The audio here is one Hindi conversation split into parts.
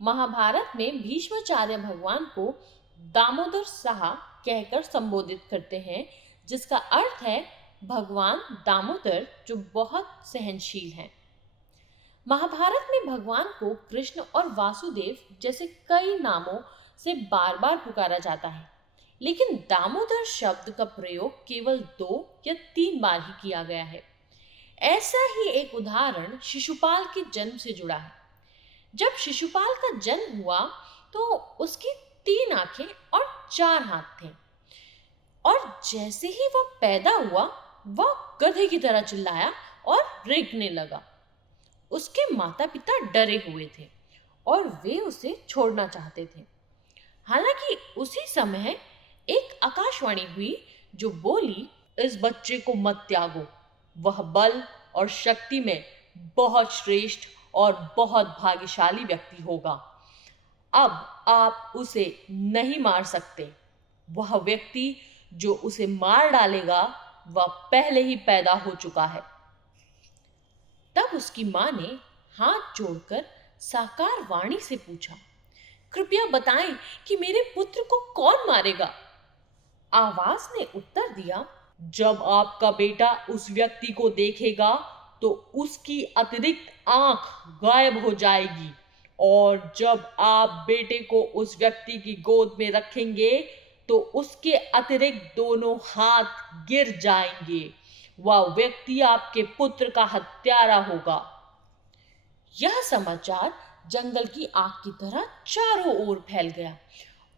महाभारत में भीष्माचार्य भगवान को दामोदर साहा कहकर संबोधित करते हैं, जिसका अर्थ है भगवान दामोदर जो बहुत सहनशील हैं। महाभारत में भगवान को कृष्ण और वासुदेव जैसे कई नामों से बार बार पुकारा जाता है, लेकिन दामोदर शब्द का प्रयोग केवल 2 या 3 बार ही किया गया है। ऐसा ही एक उदाहरण शिशुपाल के जन्म से जुड़ा है। जब शिशुपाल का जन्म हुआ तो उसकी 3 आंखें और 4 हाथ थे, और जैसे ही वह पैदा हुआ वह गधे की तरह चिल्लाया और रेंकने लगा। उसके माता पिता डरे हुए थे और वे उसे छोड़ना चाहते थे। हालांकि उसी समय एक आकाशवाणी हुई जो बोली, इस बच्चे को मत त्यागो, वह बल और शक्ति में बहुत श्रेष्ठ और बहुत भाग्यशाली व्यक्ति होगा। अब आप उसे नहीं मार सकते। वह व्यक्ति जो उसे मार डालेगा वह पहले ही पैदा हो चुका है। तब उसकी मां ने हाथ जोड़कर साकार वाणी से पूछा, कृपया बताएं कि मेरे पुत्र को कौन मारेगा? आवाज ने उत्तर दिया, जब आपका बेटा उस व्यक्ति को देखेगा तो उसकी अतिरिक्त आंख गायब हो जाएगी, और जब आप बेटे को उस व्यक्ति की गोद में रखेंगे तो उसके अतिरिक्त दोनों हाथ गिर जाएंगे। वह व्यक्ति आपके पुत्र का हत्यारा होगा। यह समाचार जंगल की आग की तरह चारों ओर फैल गया,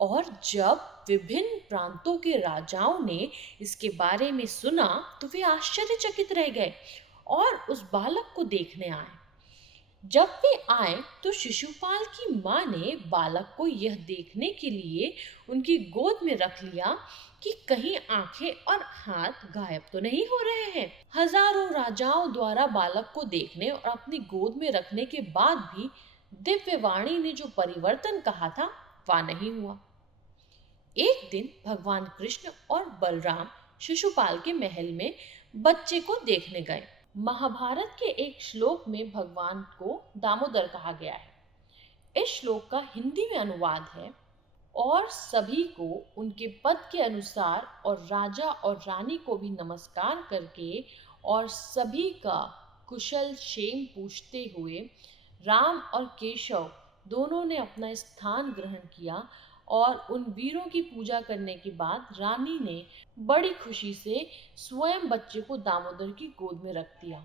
और जब विभिन्न प्रांतों के राजाओं ने इसके बारे में सुना तो वे आश्चर्यचकित रह गए और उस बालक को देखने आए। जब वे आए तो शिशुपाल की मां ने बालक को यह देखने के लिए उनकी गोद में रख लिया कि कहीं आंखें और हाथ गायब तो नहीं हो रहे हैं। हजारों राजाओं द्वारा बालक को देखने और अपनी गोद में रखने के बाद भी दिव्य वाणी ने जो परिवर्तन कहा था वह नहीं हुआ। एक दिन भगवान कृष्ण और बलराम शिशुपाल के महल में बच्चे को देखने गए। महाभारत के एक श्लोक में भगवान को दामोदर कहा गया है। इस श्लोक का हिंदी में अनुवाद है, और सभी को उनके पद के अनुसार और राजा और रानी को भी नमस्कार करके और सभी का कुशल क्षेम पूछते हुए राम और केशव दोनों ने अपना स्थान ग्रहण किया, और उन वीरों की पूजा करने के बाद रानी ने बड़ी खुशी से स्वयं बच्चे को दामोदर की गोद में रख दिया।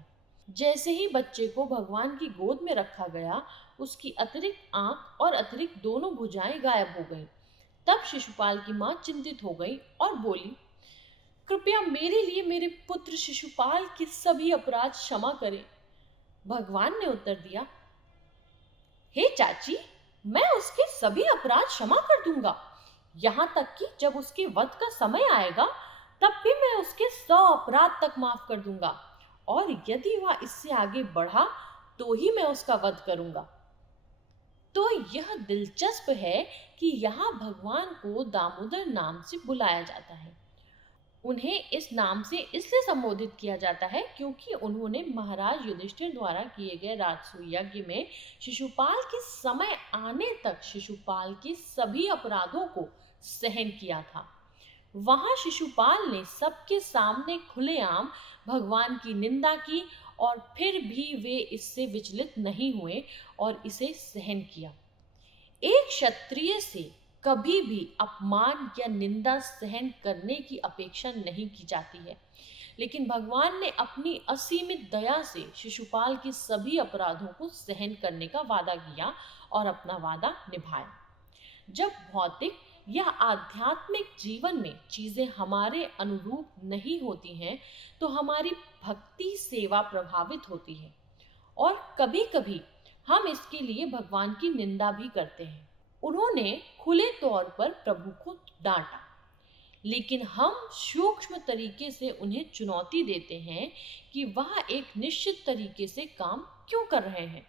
जैसे ही बच्चे को भगवान की गोद में रखा गया, उसकी अतिरिक्त आंख और अतिरिक्त दोनों भुजाएं गायब हो गईं। तब शिशुपाल की मां चिंतित हो गई और बोली, कृपया मेरे लिए मेरे पुत्र शिशुपाल के सभी अपराध क्षमा करें। भगवान ने उत्तर दिया, हे चाची, मैं उसके सभी अपराध क्षमा कर दूंगा। यहाँ तक कि जब उसके वध का समय आएगा तब भी मैं उसके 100 अपराध तक माफ कर दूंगा, और यदि वह इससे आगे बढ़ा तो ही मैं उसका वध करूंगा। तो यह दिलचस्प है कि यहाँ भगवान को दामोदर नाम से बुलाया जाता है। उन्हें इस नाम से इसलिए संबोधित किया जाता है क्योंकि उन्होंने महाराज युधिष्ठिर द्वारा किए गए राजसूय यज्ञ में शिशुपाल के समय आने तक शिशुपाल के सभी अपराधों को सहन किया था। वहां शिशुपाल ने सबके सामने खुलेआम भगवान की निंदा की, और फिर भी वे इससे विचलित नहीं हुए और इसे सहन किया। एक क्षत्रिय से कभी भी अपमान या निंदा सहन करने की अपेक्षा नहीं की जाती है, लेकिन भगवान ने अपनी असीमित दया से शिशुपाल के सभी अपराधों को सहन करने का वादा किया और अपना वादा निभाया। जब भौतिक या आध्यात्मिक जीवन में चीजें हमारे अनुरूप नहीं होती हैं तो हमारी भक्ति सेवा प्रभावित होती है, और कभी-कभी हम इसके लिए भगवान की निंदा भी करते हैं। उन्होंने खुले तौर पर प्रभु को डांटा, लेकिन हम सूक्ष्म तरीके से उन्हें चुनौती देते हैं कि वह एक निश्चित तरीके से काम क्यों कर रहे हैं,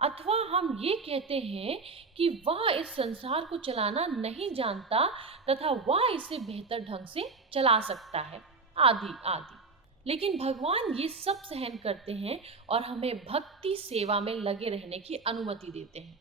अथवा हम ये कहते हैं कि वह इस संसार को चलाना नहीं जानता तथा वह इसे बेहतर ढंग से चला सकता है, आदि आदि। लेकिन भगवान ये सब सहन करते हैं और हमें भक्ति सेवा में लगे रहने की अनुमति देते हैं।